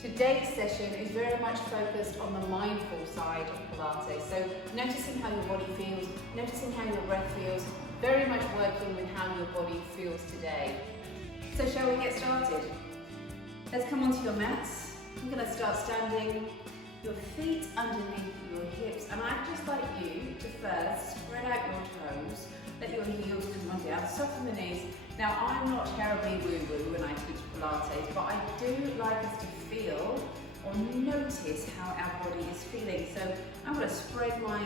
Today's session is very much focused on the mindful side of Pilates. So noticing how your body feels, noticing how your breath feels, very much working with how your body feels today. So shall we get started? Let's come onto your mats. I'm going to start standing, your feet underneath your hips, and I'd just like you to first spread out your toes, let your heels come on down, soften the knees. Now I'm not terribly woo-woo when I teach Pilates, but I do like us to feel or notice how our body is feeling. So I'm going to spread my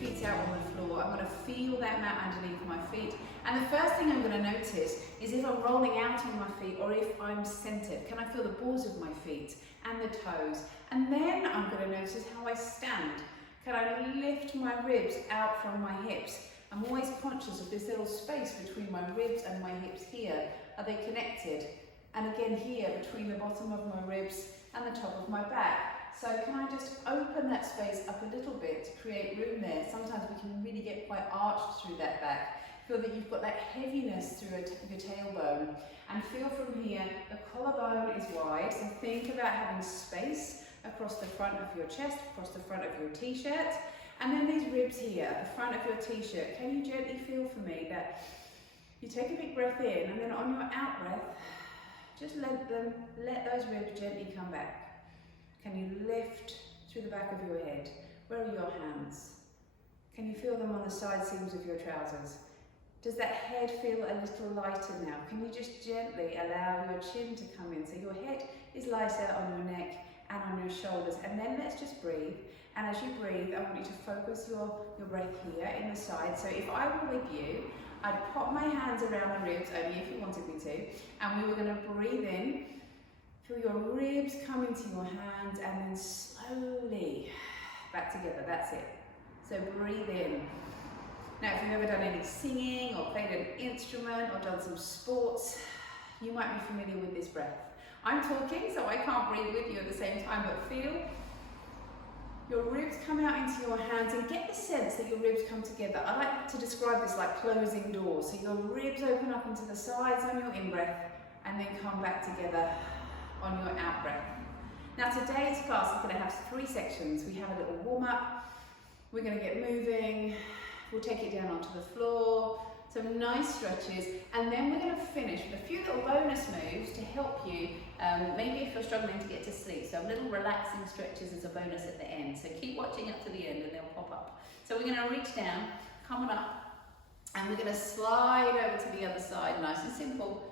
feet out on the floor. I'm going to feel that mat underneath my feet. And the first thing I'm going to notice is if I'm rolling out on my feet or if I'm centered. Can I feel the balls of my feet and the toes? And then I'm going to notice how I stand. Can I lift my ribs out from my hips? I'm always conscious of this little space between my ribs and my hips here. Are they connected? And again here, between the bottom of my ribs and the top of my back. So can I just open that space up a little bit to create room there? Sometimes we can really get quite arched through that back. Feel that you've got that heaviness through your tailbone. And feel from here, the collarbone is wide. So think about having space across the front of your chest, across the front of your t-shirt. And then these ribs here, at the front of your t-shirt. Can you gently feel for me that you take a big breath in and then on your out breath, just let those ribs gently come back. Can you lift through the back of your head? Where are your hands? Can you feel them on the side seams of your trousers? Does that head feel a little lighter now? Can you just gently allow your chin to come in so your head is lighter on your neck and on your shoulders? And then let's just breathe. And as you breathe, I want you to focus your breath here in the side. So if I were with you, I'd pop my hands around the ribs, only if you wanted me to, and we were going to breathe in, feel your ribs come into your hands, and then slowly back together. That's it. So breathe in. Now, if you've ever done any singing or played an instrument or done some sports, you might be familiar with this breath. I'm talking, so I can't breathe with you at the same time, but feel your ribs come out into your hands and get the sense that your ribs come together. I like to describe this like closing doors. So your ribs open up into the sides on your in-breath and then come back together on your out-breath. Now today's class is going to have 3 sections. We have a little warm-up, we're going to get moving, we'll take it down onto the floor, some nice stretches, and then we're going to finish with a few little bonus moves to help you, maybe if you're struggling to get to sleep. So little relaxing stretches as a bonus at the end. So keep watching up to the end and they'll pop up. So we're going to reach down, come on up, and we're going to slide over to the other side, nice and simple,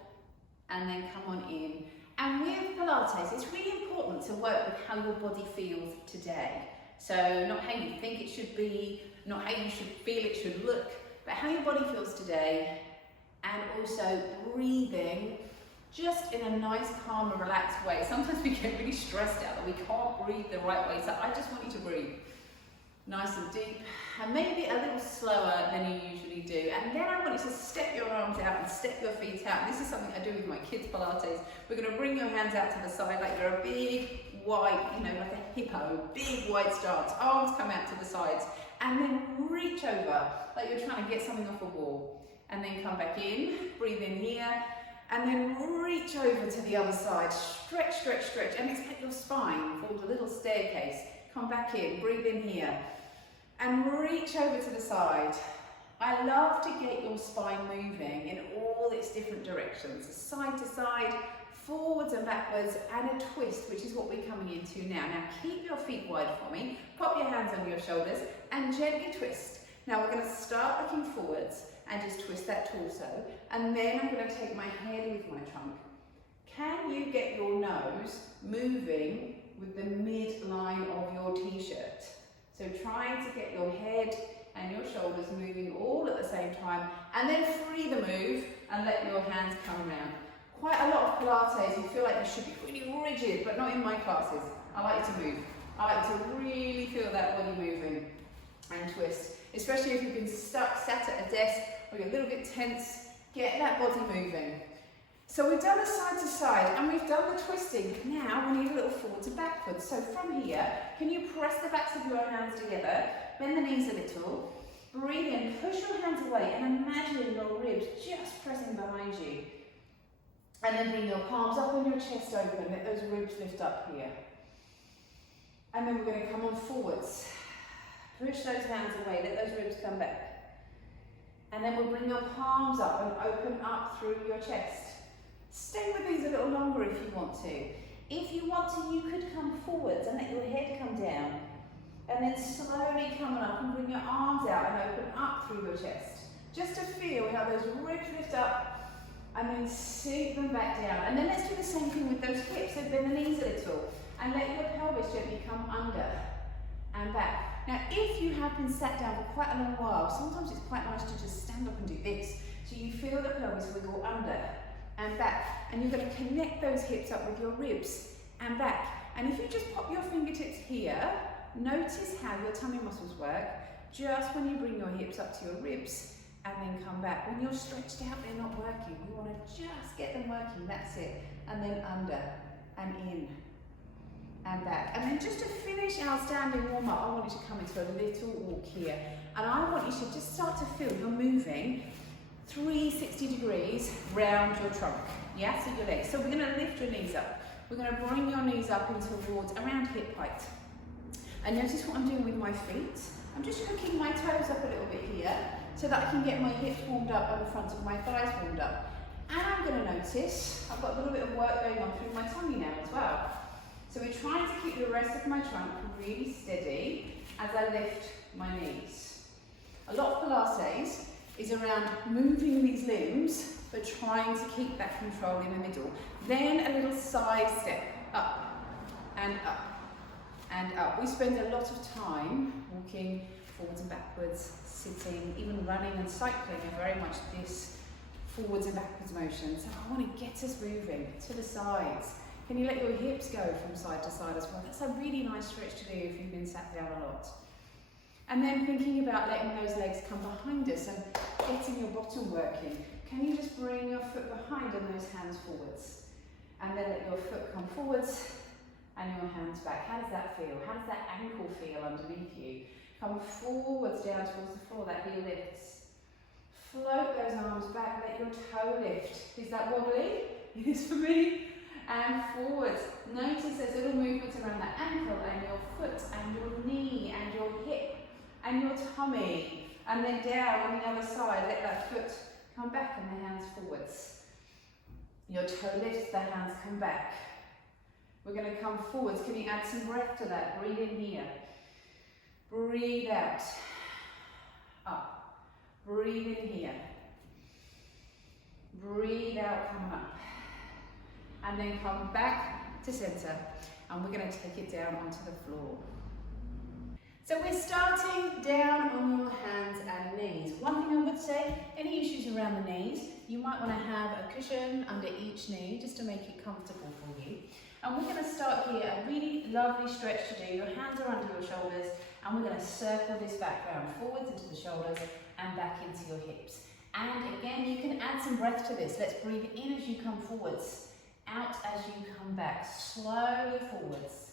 and then come on in. And with Pilates, it's really important to work with how your body feels today. So not how you think it should be, not how you should feel it should look, but how your body feels today, and also breathing just in a nice, calm and relaxed way. Sometimes we get really stressed out that we can't breathe the right way, so I just want you to breathe nice and deep, and maybe a little slower than you usually do. And then I want you to step your arms out and step your feet out. And this is something I do with my kids' Pilates. We're going to bring your hands out to the side like you're a big, wide, like a hippo, big, wide stance. Arms come out to the sides. And then reach over, like you're trying to get something off a wall. And then come back in, breathe in here, and then reach over to the other side. Stretch, stretch, stretch, and it's like your spine forms a little staircase. Come back in, breathe in here, and reach over to the side. I love to get your spine moving in all its different directions, side to side, forwards and backwards, and a twist, which is what we're coming into now. Now keep your feet wide for me, pop your hands on your shoulders, and gently twist. Now we're going to start looking forwards and just twist that torso, and then I'm going to take my head with my trunk. Can you get your nose moving with the midline of your t-shirt? So trying to get your head and your shoulders moving all at the same time, and then free the move and let your hands come around. Quite a lot of Pilates, you feel like you should be really rigid, but not in my classes. I like you to move. I like to really feel that body moving and twist, especially if you've been stuck, sat at a desk, or you're a little bit tense. Get that body moving. So we've done the side to side, and we've done the twisting. Now we need a little forwards and backwards. So from here, can you press the backs of your hands together, bend the knees a little, breathe in, push your hands away, and imagine your ribs just pressing behind you. And then bring your palms up and your chest open. Let those ribs lift up here. And then we're going to come on forwards. Push those hands away. Let those ribs come back. And then we'll bring your palms up and open up through your chest. Stay with these a little longer if you want to. If you want to, you could come forwards and let your head come down. And then slowly coming up and bring your arms out and open up through your chest. Just to feel how those ribs lift up and then sink them back down. And then let's do the same thing with those hips. So bend the knees a little and let your pelvis gently come under and back. Now, if you have been sat down for quite a long while, sometimes it's quite nice to just stand up and do this. So you feel the pelvis wiggle under and back. And you're going to connect those hips up with your ribs and back. And if you just pop your fingertips here, notice how your tummy muscles work just when you bring your hips up to your ribs and then come back. When you're stretched out, they're not working. We want to just get them working, that's it. And then under and in and back. And then just to finish our standing warm up, I want you to come into a little walk here. And I want you to just start to feel you're moving 360 degrees round your trunk. Yeah, so your legs. So we're going to lift your knees up. We're going to bring your knees up in towards around hip height. And notice what I'm doing with my feet. I'm just hooking my toes up a little bit here so that I can get my hips warmed up and the front of my thighs warmed up. And I'm going to notice I've got a little bit of work going on through my tummy now as well. So we're trying to keep the rest of my trunk really steady as I lift my knees. A lot of Pilates is around moving these limbs but trying to keep that control in the middle. Then a little side step, up and up and up. We spend a lot of time walking forwards and backwards, sitting, even running and cycling are very much this forwards and backwards motion. So I want to get us moving to the sides. Can you let your hips go from side to side as well? That's a really nice stretch to do if you've been sat down a lot. And then thinking about letting those legs come behind us and getting your bottom working. Can you just bring your foot behind and those hands forwards? And then let your foot come forwards and your hands back. How does that feel? How does that ankle feel underneath you? Come forwards down towards the floor, that heel lifts. Float those arms back, let your toe lift. Is that wobbly? It is for me. And forwards. Notice there's little movements around the ankle and your foot and your knee and your hip and your tummy. And then down on the other side, let that foot come back and the hands forwards. Your toe lifts, the hands come back. We're going to come forwards. Can you add some breath to that? Breathe in here. Breathe out. Up. Breathe in here. Breathe out, coming up. And then come back to center. And we're going to take it down onto the floor. So we're starting down on your hands and knees. One thing I would say, any issues around the knees, you might want to have a cushion under each knee just to make it comfortable for you. And we're going to start here, a really lovely stretch to do. Your hands are under your shoulders and we're going to circle this back round, forwards into the shoulders and back into your hips. And again, you can add some breath to this. Let's breathe in as you come forwards, out as you come back, slowly forwards.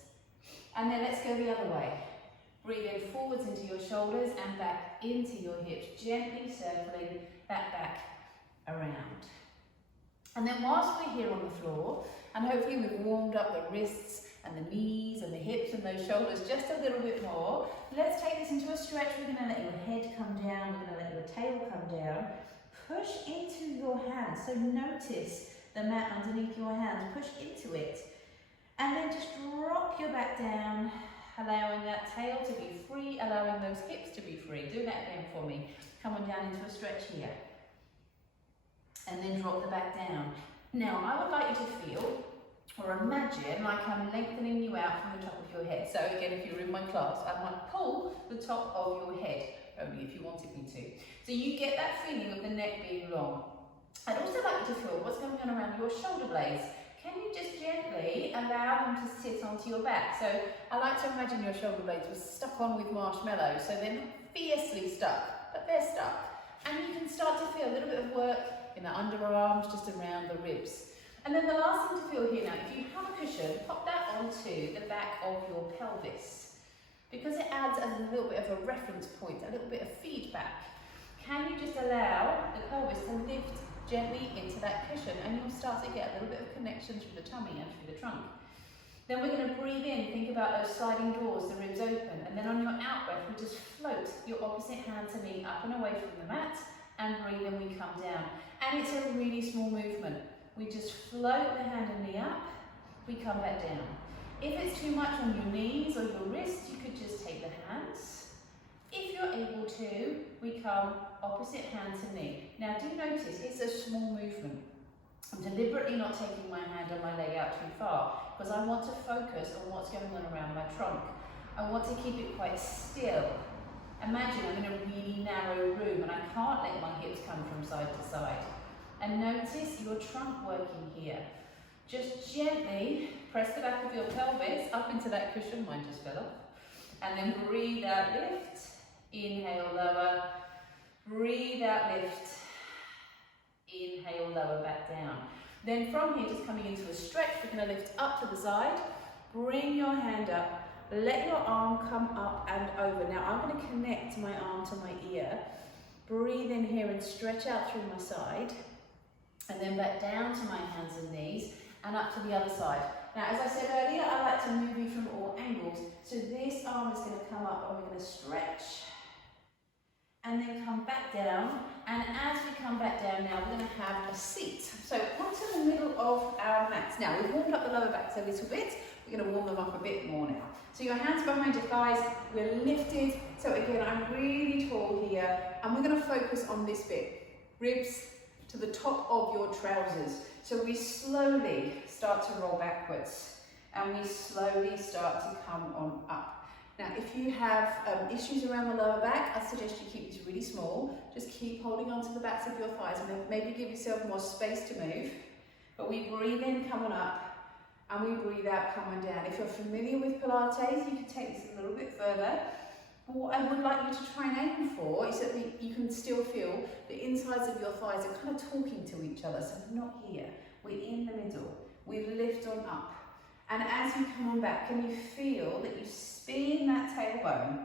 And then let's go the other way. Breathe in forwards into your shoulders and back into your hips, gently circling that back around. And then whilst we're here on the floor, and hopefully we've warmed up the wrists and the knees and the hips and those shoulders just a little bit more, let's take this into a stretch. We're going to let your head come down, we're going to let your tail come down. Push into your hands, so notice the mat underneath your hands, push into it. And then just drop your back down, allowing that tail to be free, allowing those hips to be free. Do that again for me. Come on down into a stretch here. And then drop the back down. Now, I would like you to feel or imagine like I'm lengthening you out from the top of your head. So again, if you're in my class, I might pull the top of your head, only if you wanted me to. So you get that feeling of the neck being long. I'd also like you to feel what's going on around your shoulder blades. Can you just gently allow them to sit onto your back? So I like to imagine your shoulder blades were stuck on with marshmallows, so they're not fiercely stuck, but they're stuck. And you can start to feel a little bit of work in the underarms, just around the ribs. And then the last thing to feel here now, if you have a cushion, pop that onto the back of your pelvis, because it adds a little bit of a reference point, a little bit of feedback. Can you just allow the pelvis to lift gently into that cushion, and you'll start to get a little bit of connection through the tummy and through the trunk. Then we're going to breathe in, think about those sliding doors, the ribs open, and then on your out breath, we just float your opposite hand to knee up and away from the mat, and breathe in, we come down. And it's a really small movement. We just float the hand and knee up, we come back down. If it's too much on your knees or your wrists, you could just take the hands. If you're able to, we come opposite hand to knee. Now do notice, it's a small movement. I'm deliberately not taking my hand or my leg out too far because I want to focus on what's going on around my trunk. I want to keep it quite still. Imagine I'm in a really narrow room and I can't let my hips come from side to side. And notice your trunk working here. Just gently press the back of your pelvis up into that cushion, mine just fell off. And then breathe out, lift. Inhale, lower. Breathe out, lift. Inhale, lower, back down. Then from here, just coming into a stretch, we're going to lift up to the side. Bring your hand up. Let your arm come up and over. Now I'm going to connect my arm to my ear. Breathe in here and stretch out through my side. And then back down to my hands and knees and up to the other side. Now, as I said earlier, I like to move you from all angles. So this arm is going to come up and we're going to stretch and then come back down. And as we come back down now, we're going to have a seat. So onto the middle of our mats. Now, we've warmed up the lower backs a little bit. We're going to warm them up a bit more now. So your hands behind your thighs, we're lifted. So again, I'm really tall here. And we're going to focus on this bit. Ribs to the top of your trousers. So we slowly start to roll backwards and we slowly start to come on up. Now, if you have issues around the lower back, I suggest you keep this really small. Just keep holding on to the backs of your thighs and maybe give yourself more space to move. But we breathe in, come on up, and we breathe out, come on down. If you're familiar with Pilates, you can take this a little bit further. But what I would like you to try and aim for is that you can still feel the insides of your thighs are kind of talking to each other. So we're not here, we're in the middle. We lift on up. And as you come on back, can you feel that you spin that tailbone?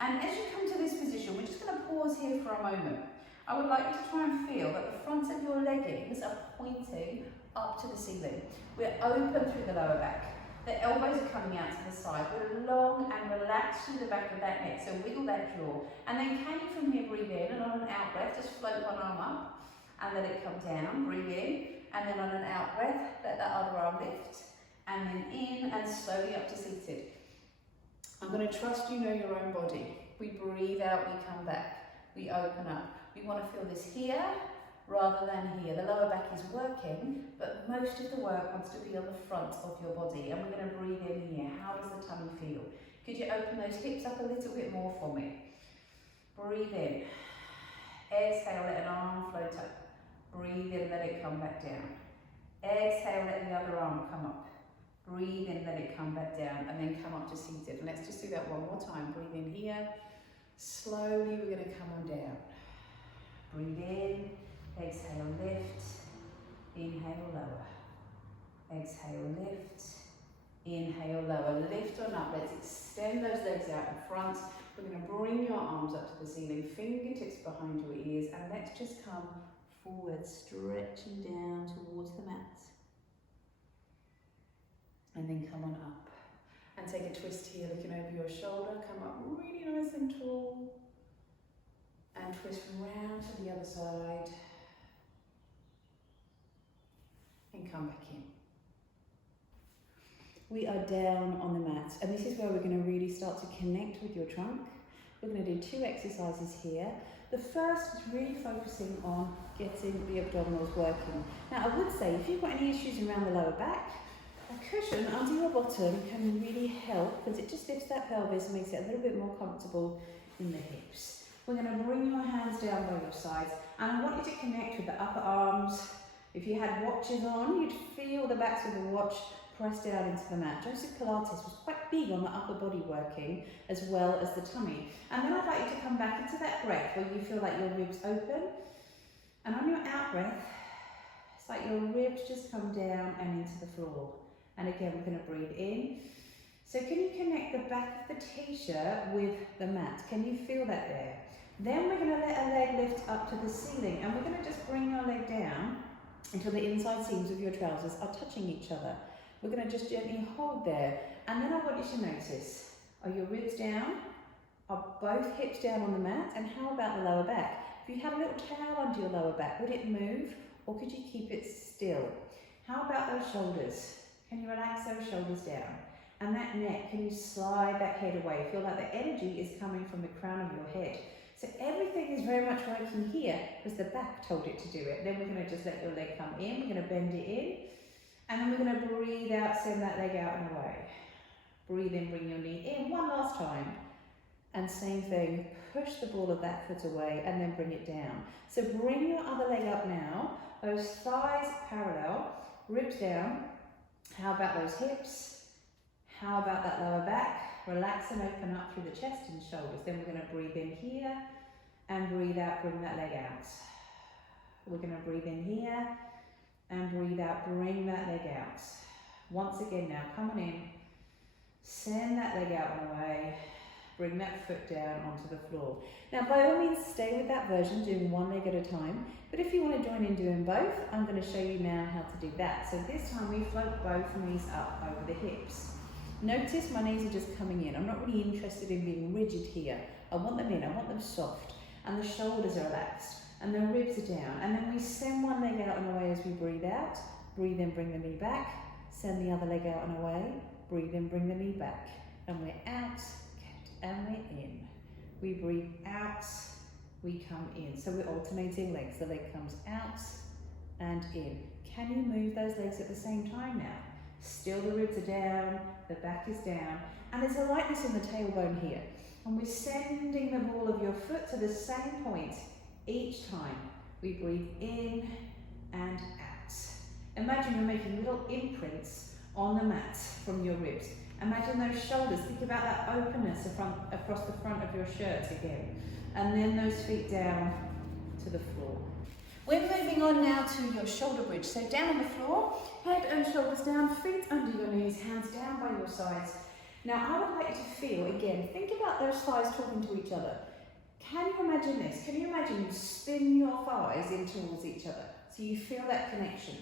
And as you come to this position, we're just going to pause here for a moment. I would like you to try and feel that the front of your leggings are pointing up to the ceiling. We're open through the lower back. The elbows are coming out to the side. We're long and relaxed through the back of that neck, so wiggle that jaw. And then can you from here breathe in, and on an out breath, just float one arm up and let it come down. Breathe in, and then on an out breath, let that other arm lift. And then in and slowly up to seated. I'm going to trust you know your own body. We breathe out, we come back, we open up. We want to feel this here rather than here. The lower back is working, but most of the work wants to be on the front of your body. And we're going to breathe in here. How does the tummy feel? Could you open those hips up a little bit more for me? Breathe in. Exhale, let an arm float up. Breathe in, let it come back down. Exhale, let the other arm come up. Breathe in, let it come back down, and then come up to seated. And let's just do that one more time. Breathe in here. Slowly, we're going to come on down. Breathe in. Exhale, lift. Inhale, lower. Exhale, lift. Inhale, lower. Lift on up. Let's extend those legs out in front. We're going to bring your arms up to the ceiling, fingertips behind your ears, and let's just come forward, stretching down towards the mat. And then come on up. And take a twist here, looking over your shoulder. Come up really nice and tall. And twist round to the other side. And come back in. We are down on the mat. And this is where we're going to really start to connect with your trunk. We're going to do 2 exercises here. The first is really focusing on getting the abdominals working. Now I would say if you've got any issues around the lower back, a cushion under your bottom can really help because it just lifts that pelvis and makes it a little bit more comfortable in the hips. We're going to bring your hands down by your sides, and I want you to connect with the upper arms. If you had watches on, you'd feel the backs of the watch pressed down into the mat. Joseph Pilates was quite big on the upper body working as well as the tummy. And then I'd like you to come back into that breath where you feel like your ribs open, and on your out breath, it's like your ribs just come down and into the floor. And again, we're going to breathe in. So can you connect the back of the t-shirt with the mat? Can you feel that there? Then we're going to let our leg lift up to the ceiling, and we're going to just bring our leg down until the inside seams of your trousers are touching each other. We're going to just gently hold there, and then I want you to notice, are your ribs down? Are both hips down on the mat? And how about the lower back? If you had a little towel under your lower back, would it move, or could you keep it still? How about those shoulders? Can you relax those shoulders down? And that neck, can you slide that head away? Feel like the energy is coming from the crown of your head. So everything is very much working here because the back told it to do it. Then we're going to just let your leg come in. We're going to bend it in. And then we're going to breathe out, send that leg out and away. Breathe in, bring your knee in. One last time. And same thing, push the ball of that foot away and then bring it down. So bring your other leg up now. Those thighs parallel, ribs down. How about those hips? How about that lower back? Relax and open up through the chest and shoulders. Then we're going to breathe in here and breathe out, bring that leg out. We're going to breathe in here and breathe out, bring that leg out. Once again now, come on in. Send that leg out and away. Bring that foot down onto the floor. Now, by all means, stay with that version, doing one leg at a time. But if you want to join in doing both, I'm going to show you now how to do that. So this time we float both knees up over the hips. Notice my knees are just coming in. I'm not really interested in being rigid here. I want them in, I want them soft. And the shoulders are relaxed. And the ribs are down. And then we send one leg out and away as we breathe out. Breathe in, bring the knee back. Send the other leg out and away. Breathe in, bring the knee back. And we're out, and we're in. We breathe out, we come in. So we're alternating legs. The leg comes out and in. Can you move those legs at the same time now? Still the ribs are down, the back is down, and there's a lightness in the tailbone here. And we're sending the ball of your foot to the same point each time. We breathe in and out. Imagine you're making little imprints on the mat from your ribs. Imagine those shoulders. Think about that openness across the front of your shirt again. And then those feet down to the floor. We're moving on now to your shoulder bridge. So down on the floor, head and shoulders down, feet under your knees, hands down by your sides. Now I would like you to feel, again, think about those thighs talking to each other. Can you imagine this? Can you imagine you spin your thighs in towards each other? So you feel that connection.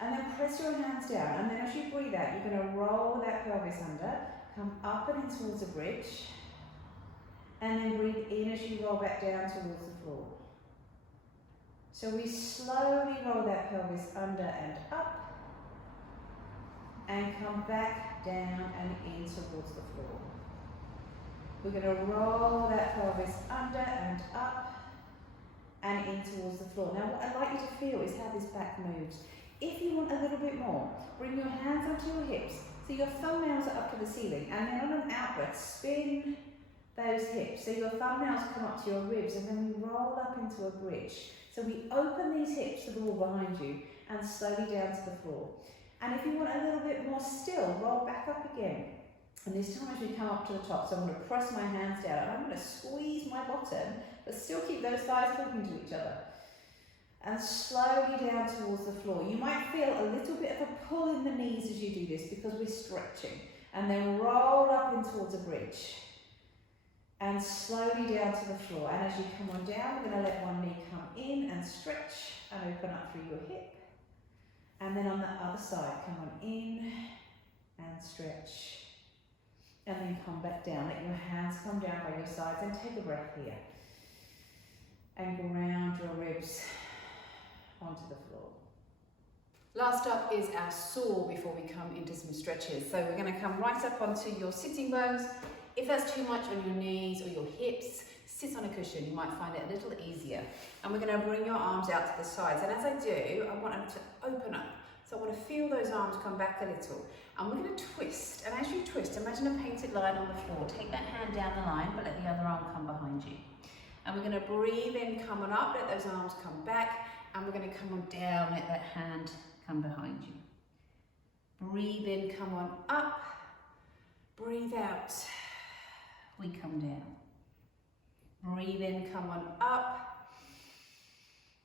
And then press your hands down, and then as you breathe out, you're going to roll that pelvis under, come up and in towards a bridge, and then breathe in as you roll back down towards the floor. So we slowly roll that pelvis under and up, and come back down and in towards the floor. We're going to roll that pelvis under and up, and in towards the floor. Now what I'd like you to feel is how this back moves. If you want a little bit more, bring your hands onto your hips, so your thumbnails are up to the ceiling, and then on an out breath, spin those hips, so your thumbnails come up to your ribs, and then we roll up into a bridge. So we open these hips to the wall behind you, and slowly down to the floor. And if you want a little bit more still, roll back up again. And this time as we come up to the top, so I'm going to press my hands down, and I'm going to squeeze my bottom, but still keep those thighs talking to each other. And slowly down towards the floor. You might feel a little bit of a pull in the knees as you do this because we're stretching. And then roll up in towards a bridge. And slowly down to the floor. And as you come on down, we're going to let one knee come in and stretch and open up through your hip. And then on the other side, come on in and stretch. And then come back down. Let your hands come down by your sides and take a breath here. And ground your ribs onto the floor. Last up is our saw before we come into some stretches. So we're going to come right up onto your sitting bones. If that's too much on your knees or your hips, sit on a cushion. You might find it a little easier. And we're going to bring your arms out to the sides. And as I do, I want them to open up. So I want to feel those arms come back a little. And we're going to twist. And as you twist, imagine a painted line on the floor. Take that hand down the line, but let the other arm come behind you. And we're going to breathe in, come on up, let those arms come back. And we're going to come on down, let that hand come behind you. Breathe in, come on up. Breathe out, we come down. Breathe in, come on up.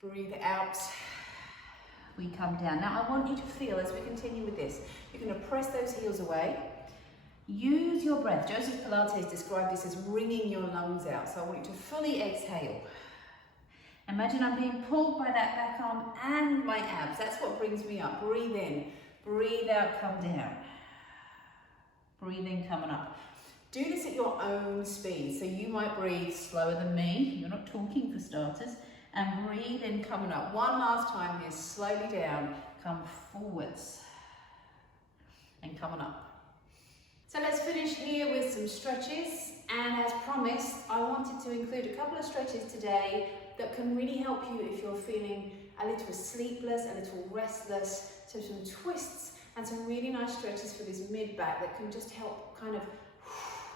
Breathe out, we come down. Now I want you to feel, as we continue with this, you're going to press those heels away. Use your breath. Joseph Pilates described this as wringing your lungs out. So I want you to fully exhale. Imagine I'm being pulled by that back arm and my abs. That's what brings me up. Breathe in, breathe out, come down. Breathe in, coming up. Do this at your own speed. So you might breathe slower than me. You're not talking for starters. And breathe in, coming up. One last time here, slowly down, come forwards. And coming up. So let's finish here with some stretches. And as promised, I wanted to include a couple of stretches today that can really help you if you're feeling a little sleepless, a little restless. So some twists and some really nice stretches for this mid-back that can just help kind of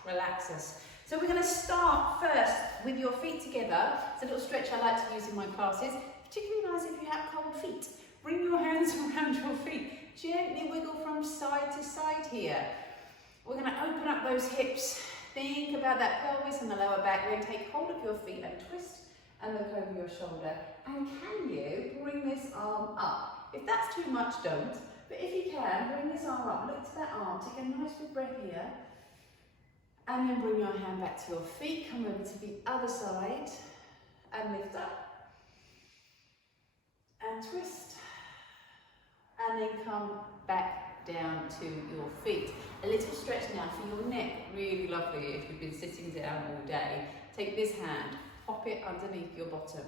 relax us. So we're going to start first with your feet together. It's a little stretch I like to use in my classes, particularly nice if you have cold feet. Bring your hands around your feet. Gently wiggle from side to side here. We're going to open up those hips. Think about that pelvis and the lower back. Then take hold of your feet and twist and look over your shoulder. And can you bring this arm up? If that's too much, don't. But if you can, bring this arm up. Look to that arm. Take a nice big breath here. And then bring your hand back to your feet. Come over to the other side. And lift up. And twist. And then come back down to your feet. A little stretch now for your neck. Really lovely if you've been sitting down all day. Take this hand. Pop it underneath your bottom.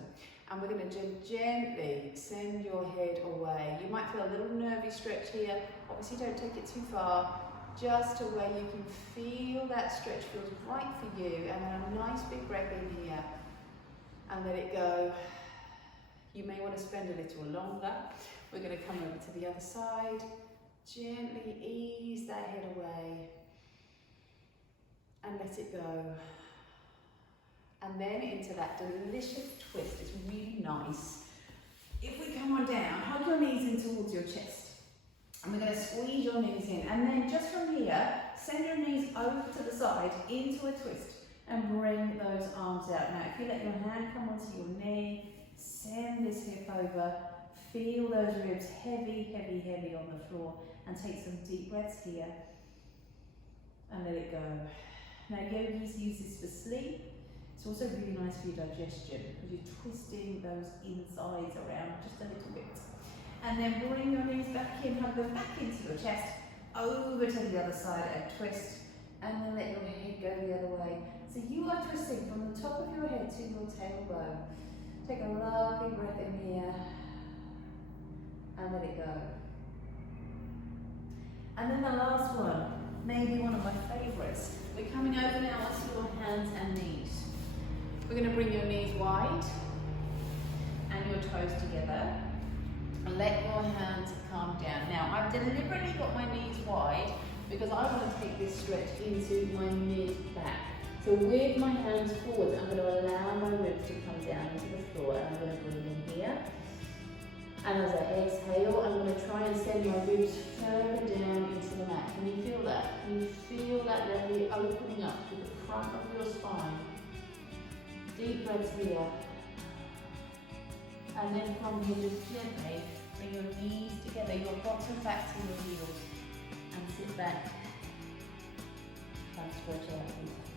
And we're going to gently send your head away. You might feel a little nervy stretch here. Obviously don't take it too far. Just to where you can feel that stretch feels right for you. And then a nice big breath in here. And let it go. You may want to spend a little longer. We're going to come over to the other side. Gently ease that head away. And let it go. And then into that delicious twist. It's really nice. If we come on down, hug your knees in towards your chest. And we're going to squeeze your knees in. And then just from here, send your knees over to the side into a twist. And bring those arms out. Now, if you let your hand come onto your knee, send this hip over. Feel those ribs heavy, heavy, heavy on the floor. And take some deep breaths here. And let it go. Now, yogis use this for sleep. It's also really nice for your digestion because you're twisting those insides around just a little bit. And then bring your knees back in, hug them back into your chest, over to the other side and twist. And then let your head go the other way. So you are twisting from the top of your head to your tailbone. Take a lovely breath in here. And let it go. And then the last one, maybe one of my favourites. We're coming over now onto your hands and knees. We're going to bring your knees wide and your toes together and let your hands calm down. Now, I've deliberately got my knees wide because I want to take this stretch into my mid-back. So with my hands forward, I'm going to allow my ribs to come down into the floor and I'm going to breathe in here. And as I exhale, I'm going to try and send my ribs further down into the mat. Can you feel that? Can you feel that really opening up to the front of your spine? Deep breaths here. And then from here, just gently bring your knees together, your bottom back to your heels. And sit back. And stretch out.